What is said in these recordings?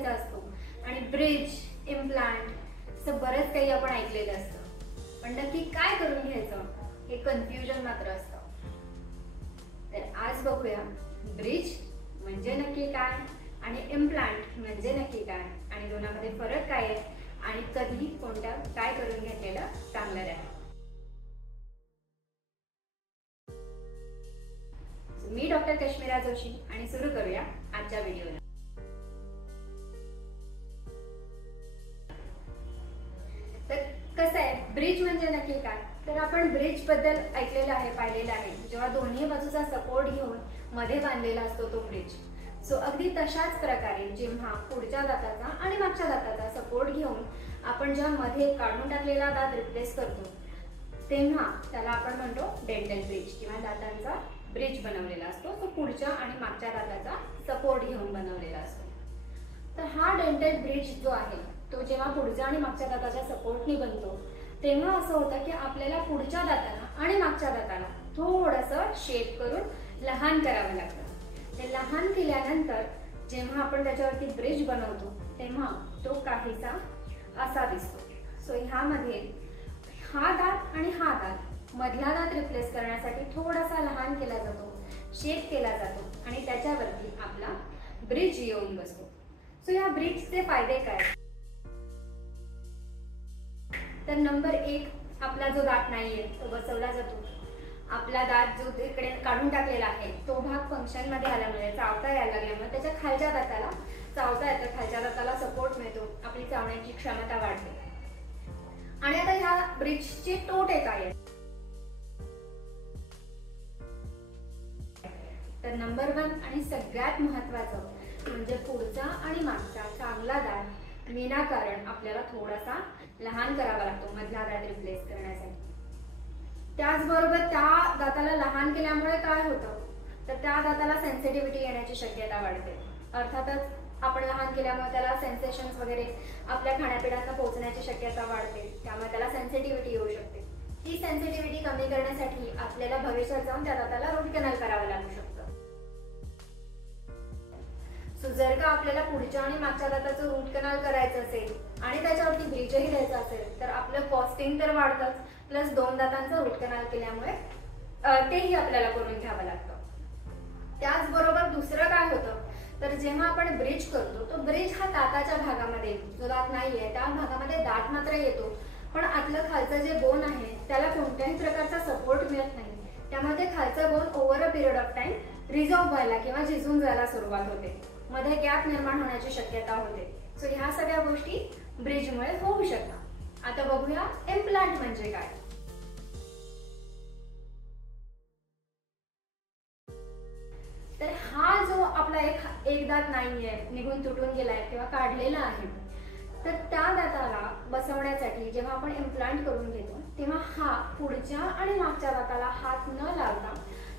घ्यायचा असतो आणि ब्रिज, इम्प्लांट असं बरंच काही आपण ऐकलेलं असतं, पण नक्की काय करून घ्यायचं हे कन्फ्युजन मात्र असतं. तर आज बघूया ब्रिज म्हणजे नक्की काय आणि इम्प्लांट म्हणजे नक्की काय आणि दोनामध्ये फरक काय आहे आणि कधी कोणत्या काय करून घेतलेलं चांगलं राहील. मी डॉक्टर कश्मीरा जोशी आणि सुरू करूया आजच्या व्हिडिओला. तर कसं आहे, ब्रिज म्हणजे नक्की काय, तर आपण ब्रिज बद्दल ऐकलेलं आहे, पाहिलेलं आहे. जेव्हा दोन्ही बाजूचा सपोर्ट घेऊन मध्ये बांधलेला असतो तो ब्रिज. सो अगदी तशाच प्रकारे जेव्हा पुढच्या दाताचा आणि मागच्या दाताचा सपोर्ट घेऊन आपण जेव्हा मध्ये काढून टाकलेला दात रिप्लेस करतो तेव्हा त्याला आपण म्हणतो डेंटल ब्रिज किंवा दातांचा ब्रिज बनवलेला असतो. तो पुढच्या आणि मागच्या दाताचा सपोर्ट घेऊन बनवलेला असतो. तर हा डेंटल ब्रिज जो आहे तो जेव्हा पुढच्या आणि मागच्या दाताच्या सपोर्टने बनतो तेव्हा असं होतं की आपल्याला पुढच्या दाताला आणि मागच्या दाताला थोडंसं शेप करून लहान करावं लागतं. ते लहान केल्यानंतर जेव्हा आपण त्याच्यावरती ब्रिज बनवतो तेव्हा तो काहीसा असा दिसतो. सो ह्यामध्ये हा दात आणि हा दात मधला दात रिप्लेस करण्यासाठी थोडासा लहान केला जातो, शेप केला जातो आणि त्याच्यावरती आपला ब्रिज येऊन बसतो. सो या ब्रिजचे फायदे काय, तर नंबर 1, आपला जो दात नाहीये तो बसवला जातो. आपला दात जो इकडे काढून टाकलेला आहे तो भाग फंक्शन मध्ये आल्यामुळे, चावता यायला लागल्यामुळे त्याच्या खालच्या दाताला चावता येतं, खालच्या दाताला सपोर्ट मिळतो, आपली चावण्याची क्षमता वाढते. आणि आता ह्या ब्रिजचे तोटे काय आहेत, तर नंबर 1 आणि सगळ्यात महत्वाचं म्हणजे पुढचा आणि मागचा चांगला दात विनाकारण आपल्याला थोडासा लहान करावा लागतो मधला दात रिप्लेस करण्यासाठी. त्याचबरोबर त्या दाताला लहान केल्यामुळे काय होतं, तर त्या दाताला सेन्सिटिव्हिटी येण्याची शक्यता वाढते. अर्थातच आपण लहान केल्यामुळे त्याला सेन्सेशन्स वगैरे आपल्या खाण्यापिण्याला पोहोचण्याची शक्यता वाढते, त्यामुळे त्याला सेन्सिटिव्हिटी येऊ शकते. ही सेन्सिटिव्हिटी कमी करण्यासाठी आपल्याला भविष्यात जाऊन त्या दाताला रूट कॅनल करावं लागू शकतं. सो जर का आपल्याला पुढच्या आणि मागच्या दाताचं रूट कॅनल करायचं असेल आणि त्याच्यावरती ब्रिजही द्यायचं असेल तर आपलं कॉस्टिंग तर वाढतंच, प्लस 2 दातांचं रूट कॅनल केल्यामुळे तेही आपल्याला करून घ्यावं लागतं. त्याचबरोबर दुसरं काय होतं, तर जेव्हा आपण ब्रिज करतो तो ब्रिज हा दाताच्या भागामध्ये, जो दात नाहीये त्या भागामध्ये दात मात्र येतो, पण आतलं खालचं जे बोन आहे त्याला कोणत्याही प्रकारचा सपोर्ट मिळत नाही. त्यामुळे ते खालचं bone over a period of time resolve व्हायला किंवा झिजून जायला सुरुवात होते, मध्ये गॅप निर्माण होण्याची शक्यता होते. सो ह्या सगळ्या गोष्टी ब्रिजमुळे होऊ शकतात. आता बघूया इम्प्लांट म्हणजे काय. तर हा जो आपला एक दात नाहीये, निघून तुटून गेलाय किंवा काढलेला आहे, तर त्या दाताला बसवण्यासाठी जेव्हा आपण इम्प्लांट करून घेतो तेव्हा हा पुढच्या आणि मागच्या दाताला हात न लावता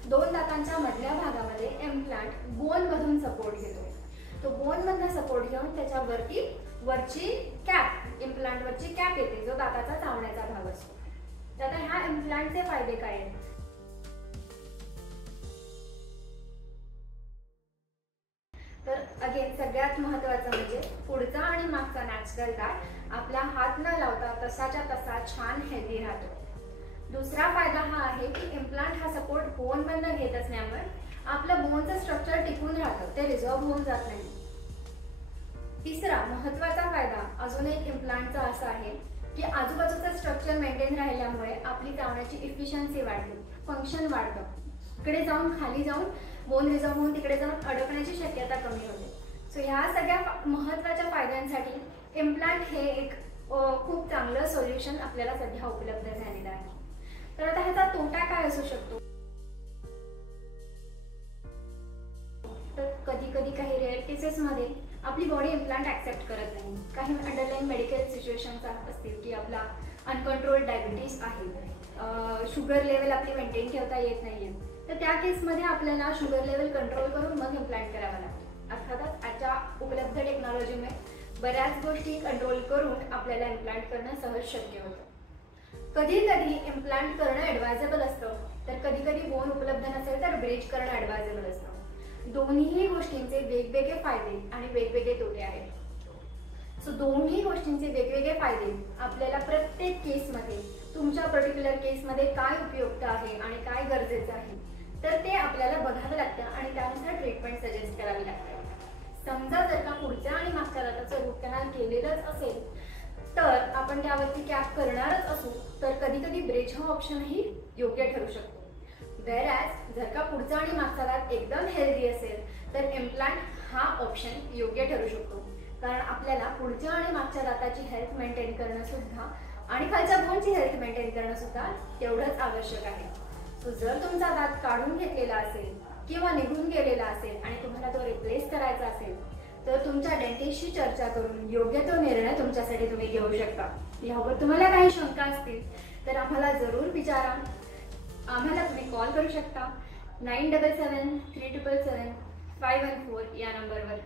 2 दातांच्या मधल्या भागामध्ये इम्प्लांट बोन मधून सपोर्ट घेतो. तो बोन मधून सपोर्ट घेऊन त्याच्यावरती वरची कॅप, इम्प्लांट वरची कॅप येते जो दाताचा चावण्याचा भाग असतो. तर आता ह्या इम्प्लांटचे फायदे काय आहेत, तर अगेन सगळ्यात महत्वाचं म्हणजे पुढचा आणि मागचा नॅचरल दात आपला हात न लावता तसाच्या तसा छान हेल्दी राहतो. दुसरा फायदा हा आहे की इम्प्लांट हा सपोर्ट बोन मधून घेत असल्यामुळे आपलं बोनचं स्ट्रक्चर टिकून राहतं, ते रिझॉल्व्ह होऊन जात नाही. तिसरा महत्वाचा फायदा अजून एक इम्प्लांटचा असा आहे की आजूबाजूचं स्ट्रक्चर मेंटेन राहिल्यामुळे आपली चावण्याची इफिशियन्सी वाढते, फंक्शन वाढतं. इकडे जाऊन खाली जाऊन बोन रिझॉल्व्ह होऊन तिकडे जाऊन अडकण्याची शक्यता कमी होते. सो ह्या सगळ्या महत्वाच्या फायद्यांसाठी इम्प्लांट हे एक खूप चांगलं सोल्युशन आपल्याला सध्या उपलब्ध झालेलं आहे. तर आता ह्याचा तोटा काय असू शकतो, तर कधी कधी काही रेअर केसेसमध्ये आपली बॉडी इम्प्लांट ऍक्सेप्ट करत नाही. काही अंडरलाईन मेडिकल सिच्युएशन्स असतील की आपला अनकंट्रोल्ड डायबिटीज आहे, शुगर लेवल आपली मेंटेन ठेवता येत नाहीये, तर त्या केसमध्ये आपल्याला शुगर लेवल कंट्रोल करून मग इम्प्लांट करावा लागतो. अर्थातच आजच्या उपलब्ध टेक्नॉलॉजीमुळे बऱ्याच गोष्टी कंट्रोल करून आपल्याला इम्प्लांट करणं सहज शक्य होतं. कधी कधी इम्प्लांट करणं ॲडवायजेबल असतं, तर कधी कधी बोन उपलब्ध नसेल तर ब्रिज करणं ॲडवायजेबल असतं. दोन्ही गोष्टींचे वेगवेगळे फायदे आणि वेगवेगळे तोटे आहेत. सो दोन्ही गोष्टींचे वेगवेगळे फायदे आपल्याला प्रत्येक केसमध्ये, तुमच्या पर्टिक्युलर केसमध्ये काय उपयुक्त आहे आणि काय गरजेचं आहे तर ते आपल्याला बघावं लागतं आणि त्यानुसार ट्रीटमेंट सजेस्ट करावी लागते. समजा जर का पुढच्या आणि मागच्या दाताचं रूट कॅनल केलेलंच असेल तर आपण त्यावरती कॅप करणारच असू तर कधी कधी ब्रिज हा ऑप्शनही योग्य ठरू शकतो. वेरॅज जर का पुढचा आणि मागचा दात एकदम हेल्दी असेल तर इम्प्लांट हा ऑप्शन योग्य ठरू शकतो, कारण आपल्याला पुढच्या आणि मागच्या दाताची हेल्थ मेंटेन करणं सुद्धा आणि खालच्या बोनची हेल्थ मेंटेन करणं सुद्धा तेवढंच आवश्यक आहे. सो जर तुमचा दात काढून घेतलेला असेल किंवा निघून गेलेला असेल आणि तुम्हाला तो रिप्लेस करायचा असेल तर तुमच्या डेंटिस्टशी चर्चा करून योग्य तो निर्णय तुमच्यासाठी तुम्ही घेऊ शकता. यावर तुम्हाला काही शंका असतील तर आम्हाला जरूर विचारा. आम्हाला तुम्ही कॉल करू शकता 9773777514 या नंबरवर.